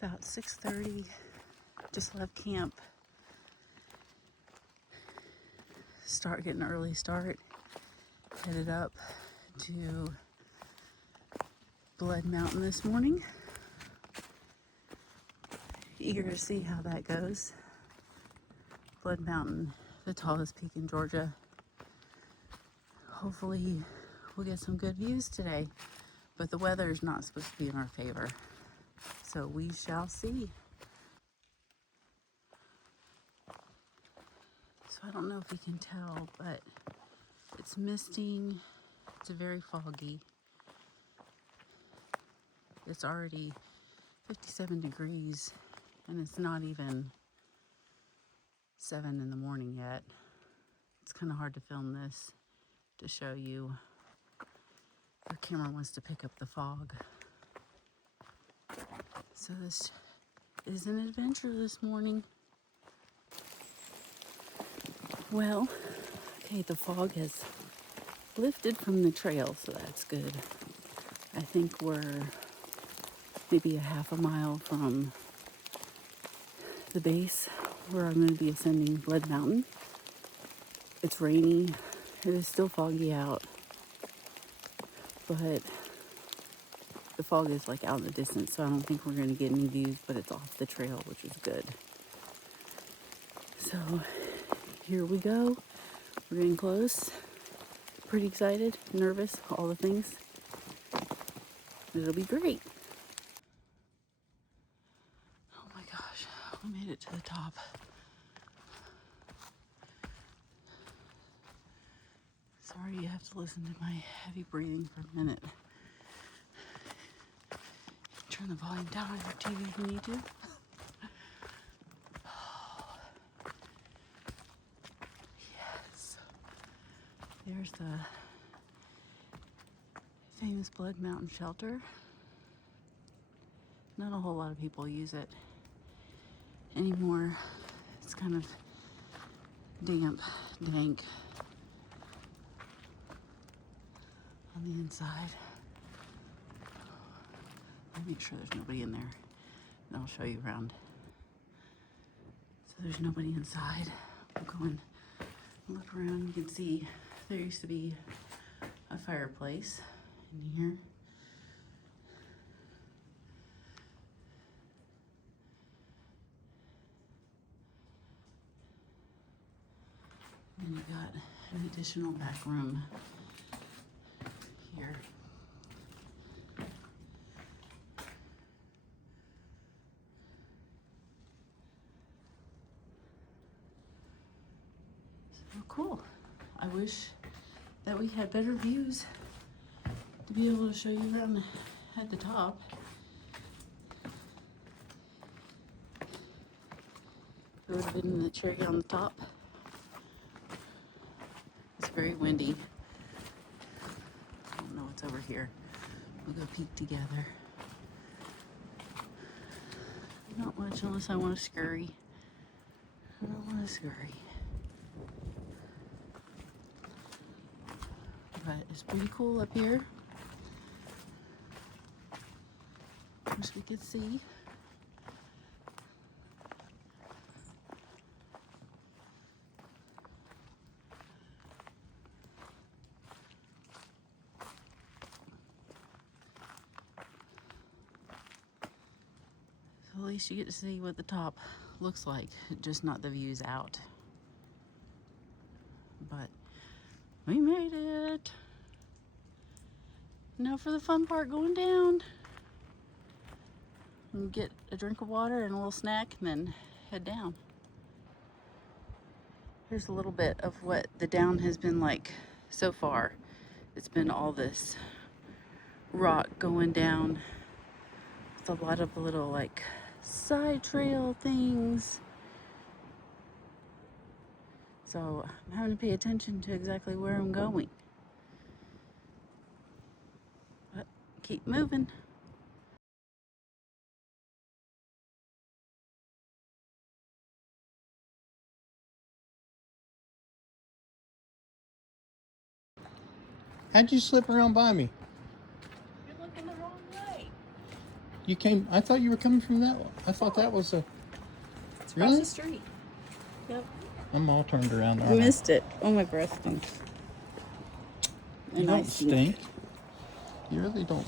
about 6:30. Just left camp. Getting an early start. Headed up to Blood Mountain this morning. Eager to see how that goes. Blood Mountain, the tallest peak in Georgia. Hopefully we'll get some good views today, but the weather is not supposed to be in our favor, so we shall see. So I don't know if you can tell, but it's misting. It's very foggy. It's already 57 degrees and it's not even 7 in the morning yet. It's kind of hard to film this to show you. The camera wants to pick up the fog. So this is an adventure this morning. Well, okay, the fog has lifted from the trail, so that's good. I think we're maybe a half a mile from the base where I'm going to be ascending Blood Mountain. It's rainy. It is still foggy out, but the fog is like out in the distance, so I don't think we're going to get any views, but it's off the trail, which is good. So here we go. We're getting close. Pretty excited, nervous, all the things. It'll be great. Oh my gosh, we made it to the top. Sorry you have to listen to my heavy breathing for a minute. Turn the volume down on your TV if you need to. Yes. There's the famous Blood Mountain shelter. Not a whole lot of people use it anymore. It's kind of damp, dank on the inside. Let me make sure there's nobody in there, and I'll show you around. So there's nobody inside. We'll go and look around. You can see there used to be a fireplace in here. And you got an additional back room here. So cool. I wish that we had better views to be able to show you around at the top. It would have been the cherry on the top. It's very windy. I don't know what's over here. We'll go peek together. Not much unless I want to scurry. I don't want to scurry. But it's pretty cool up here. Wish we could see. So at least you get to see what the top looks like, just not the views out. But we made it. Now for the fun part, going down. And get a drink of water and a little snack and then head down. Here's a little bit of what the down has been like so far. It's been all this rock going down with a lot of little like side trail things. So I'm having to pay attention to exactly where I'm going. But keep moving. How'd you slip around by me? You're looking the wrong way. You came. I thought you were coming from that one. I thought that was a. It's Really? across the street. Yep. I'm all turned around. I Aren't I? missed it. Oh, my breath stinks. You And I don't stink. You really don't